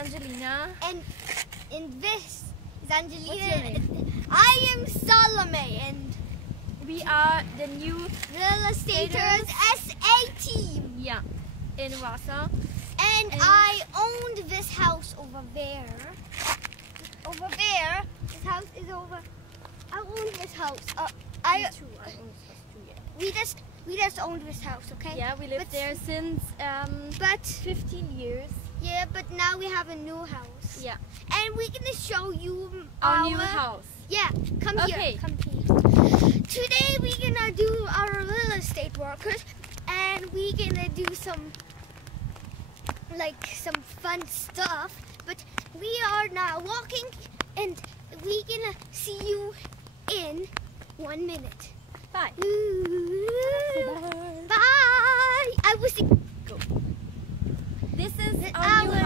Angelina. And this is Angelina. What's your name? I am Salome, and We are the new Real Estaters SA team. yeah in Warsaw. And I owned this house over there. Over there. This house is over. I own this house. Me too. I own this house too, yeah. We just owned this house, okay? Yeah, we lived But- there since But 15 years. yeah, but now we have a new house. Yeah, And we're gonna show you our new house. Yeah, come Okay. here. Come here. Today we're gonna do our real estate workers, and we're gonna do some fun stuff. But we are now walking, and we're gonna see you in 1 minute. Bye. Bye. I will see. This is Our our new new